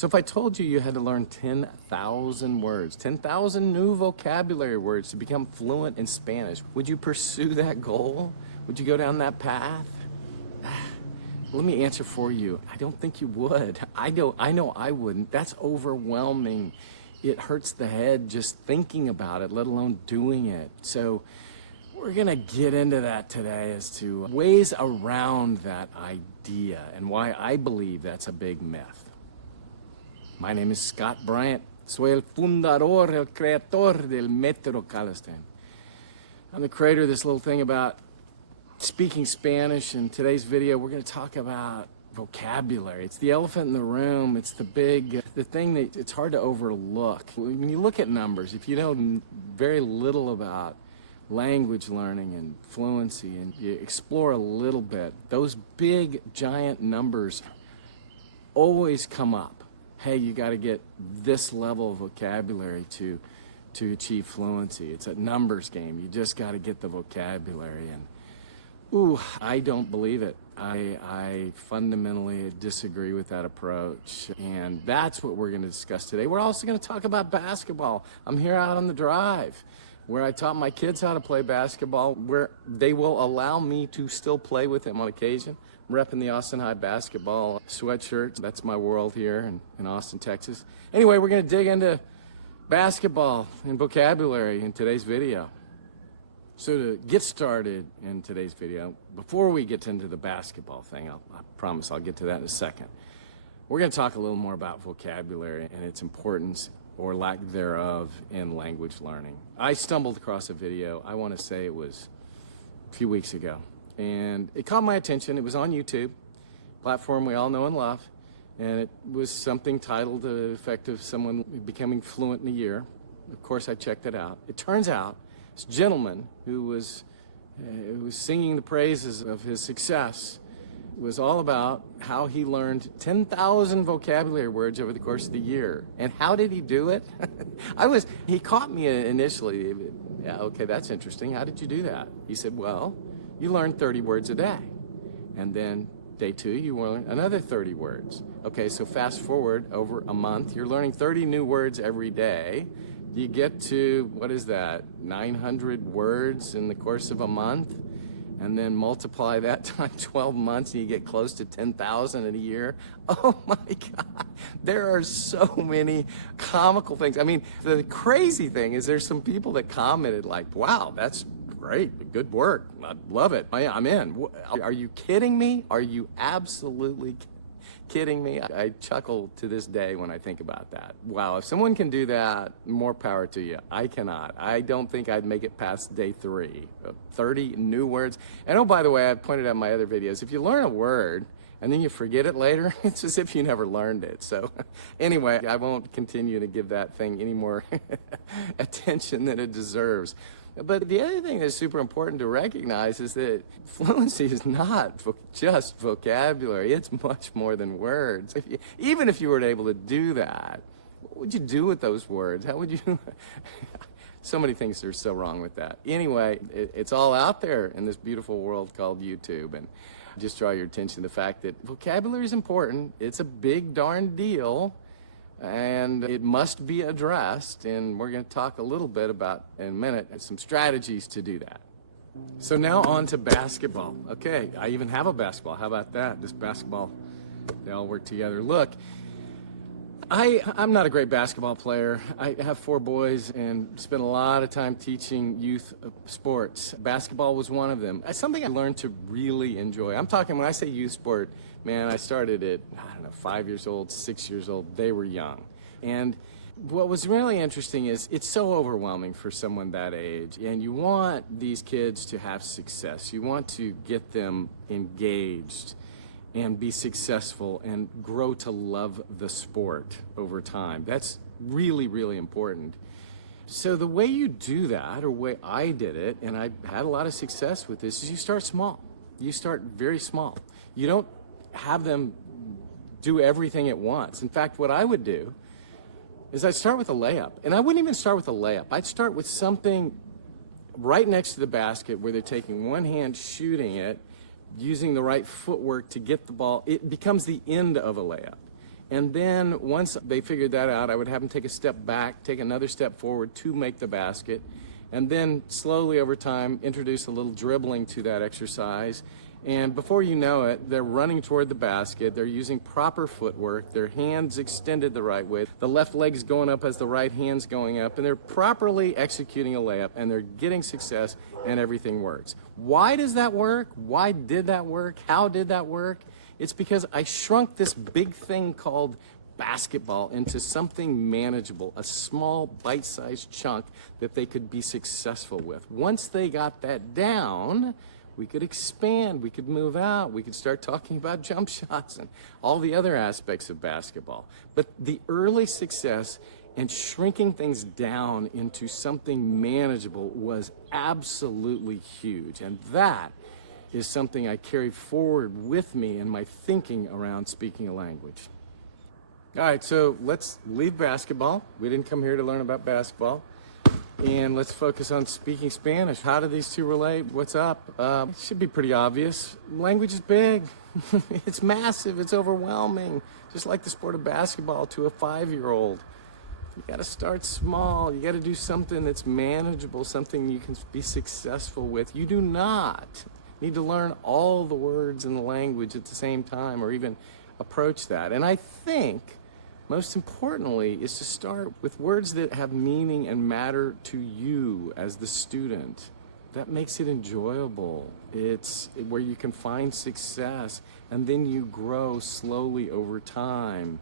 So if I told you you had to learn 10,000 words, 10,000 new vocabulary words to become fluent in Spanish, would you pursue that goal? Would you go down that path? Let me answer for you. I don't think you would. I know I wouldn't. That's overwhelming. It hurts the head just thinking about it, let alone doing it. So we're gonna get into that today as to ways around that idea and why I believe that's a big myth. My name is Scott Bryant. Soy el fundador, el creador del método Calisthenics. I'm the creator of this little thing about speaking Spanish. In today's video, we're going to talk about vocabulary. It's the elephant in the room. It's the thing that it's hard to overlook. When you look at numbers, if you know very little about language learning and fluency and you explore a little bit, those big, giant numbers always come up. Hey, you got to get this level of vocabulary to achieve fluency. It's a numbers game. You just got to get the vocabulary. And ooh, I don't believe it. I fundamentally disagree with that approach. And that's what we're going to discuss today. We're also going to talk about basketball. I'm here out on the drive where I taught my kids how to play basketball, where they will allow me to still play with them on occasion. I'm repping the Austin High basketball sweatshirt. That's my world here in Austin, Texas. Anyway, we're going to dig into basketball and vocabulary in today's video. So to get started in today's video, before we get into the basketball thing, I promise I'll get to that in a second. We're going to talk a little more about vocabulary and its importance or lack thereof in language learning. I stumbled across a video, I want to say it was a few weeks ago, and it caught my attention. It was on YouTube, platform we all know and love, and it was something titled The Effect of Someone Becoming Fluent in a Year. Of course, I checked it out. It turns out this gentleman who was singing the praises of his success was all about how he learned 10,000 vocabulary words over the course of the year. And how did he do it? He caught me initially. Yeah, okay, that's interesting. How did you do that? He said, well, you learn 30 words a day. And then day 2, you learn another 30 words. Okay, so fast forward over a month, you're learning 30 new words every day. You get to, what is that, 900 words in the course of a month? And then multiply that times 12 months and you get close to 10,000 in a year. Oh my God, there are so many comical things. I mean, the crazy thing is there's some people that commented like, wow, that's great, good work, I love it, I'm in. Are you kidding me? Are you absolutely kidding me? I chuckle to this day when I think about that. Wow, if someone can do that, more power to you. I cannot. I don't think I'd make it past day 3. 30 new words. And oh, by the way, I've pointed out in my other videos, if you learn a word and then you forget it later, it's as if you never learned it. So anyway, I won't continue to give that thing any more attention than it deserves. But the other thing that's super important to recognize is that fluency is not just vocabulary. It's much more than words. Even if you were able to do that, what would you do with those words? How would you... So many things are so wrong with that. Anyway, it's all out there in this beautiful world called YouTube. And just draw your attention to the fact that vocabulary is important. It's a big darn deal. And it must be addressed, and we're going to talk a little bit about, in a minute, some strategies to do that. So now on to basketball. Okay, I even have a basketball. How about that? This basketball, they all work together. Look, I'm not a great basketball player. I have 4 boys and spent a lot of time teaching youth sports. Basketball was one of them. It's something I learned to really enjoy. I'm talking, when I say youth sport, man, I started at, 5 years old, 6 years old. They were young. And what was really interesting is it's so overwhelming for someone that age. And you want these kids to have success. You want to get them engaged and be successful and grow to love the sport over time. That's really, really important. So the way you do that, or the way I did it, and I had a lot of success with this, is you start small. You start very small. You don't have them do everything at once. In fact, what I would do is I'd start with a layup. And I wouldn't even start with a layup. I'd start with something right next to the basket where they're taking one hand, shooting it, using the right footwork to get the ball. It becomes the end of a layup. And then once they figured that out, I would have them take a step back, take another step forward to make the basket, and then slowly over time introduce a little dribbling to that exercise. And before you know it, they're running toward the basket, they're using proper footwork, their hands extended the right way, the left leg's going up as the right hand's going up, and they're properly executing a layup, and they're getting success, and everything works. Why does that work? Why did that work? How did that work? It's because I shrunk this big thing called basketball into something manageable, a small bite-sized chunk that they could be successful with. Once they got that down, we could expand, we could move out, we could start talking about jump shots and all the other aspects of basketball. But the early success and shrinking things down into something manageable was absolutely huge. And that is something I carried forward with me in my thinking around speaking a language. All right, so let's leave basketball. We didn't come here to learn about basketball. And let's focus on speaking Spanish. How do these two relate? What's up? It should be pretty obvious. Language is big. It's massive. It's overwhelming. Just like the sport of basketball to a 5-year-old. You got to start small. You got to do something that's manageable, something you can be successful with. You do not need to learn all the words in the language at the same time or even approach that. And I think most importantly is to start with words that have meaning and matter to you as the student. That makes it enjoyable. It's where you can find success and then you grow slowly over time.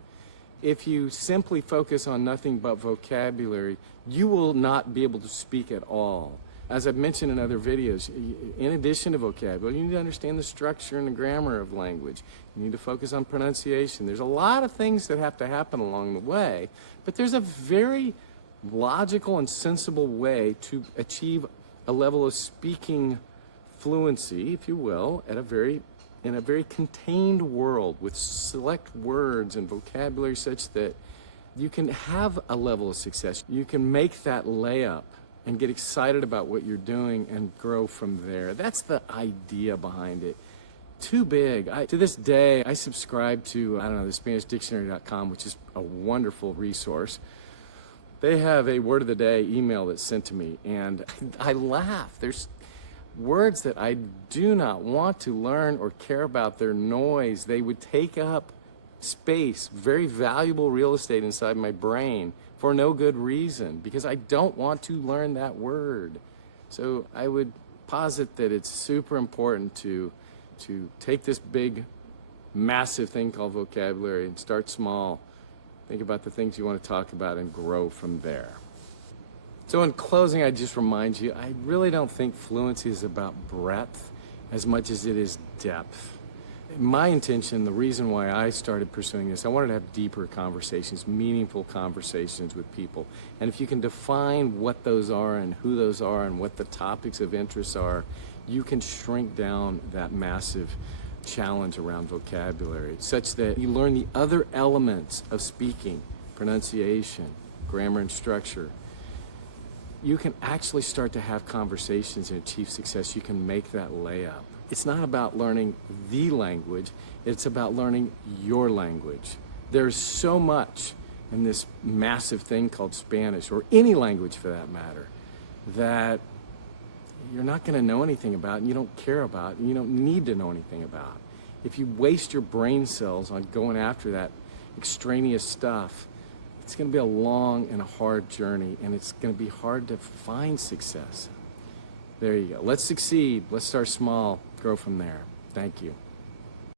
If you simply focus on nothing but vocabulary, you will not be able to speak at all. As I've mentioned in other videos, in addition to vocabulary, you need to understand the structure and the grammar of language. You need to focus on pronunciation. There's a lot of things that have to happen along the way, but there's a very logical and sensible way to achieve a level of speaking fluency, if you will, in a very contained world with select words and vocabulary such that you can have a level of success. You can make that layup and get excited about what you're doing and grow from there. That's the idea behind it. Too big. To this day, I subscribe to, the SpanishDictionary.com, which is a wonderful resource. They have a word of the day email that's sent to me, and I laugh. There's words that I do not want to learn or care about. Their noise. They would take up space, very valuable real estate inside my brain for no good reason, because I don't want to learn that word. So I would posit that it's super important to take this big, massive thing called vocabulary and start small. Think about the things you want to talk about and grow from there. So in closing, I just remind you, I really don't think fluency is about breadth as much as it is depth. My intention, the reason why I started pursuing this, I wanted to have deeper conversations, meaningful conversations with people. And if you can define what those are and who those are and what the topics of interest are, you can shrink down that massive challenge around vocabulary such that you learn the other elements of speaking, pronunciation, grammar and structure. You can actually start to have conversations and achieve success. You can make that layup. It's not about learning the language, it's about learning your language. There's so much in this massive thing called Spanish, or any language for that matter, that you're not going to know anything about and you don't care about and you don't need to know anything about. If you waste your brain cells on going after that extraneous stuff, it's going to be a long and a hard journey, and it's going to be hard to find success. There you go. Let's succeed. Let's start small. Grow from there. Thank you.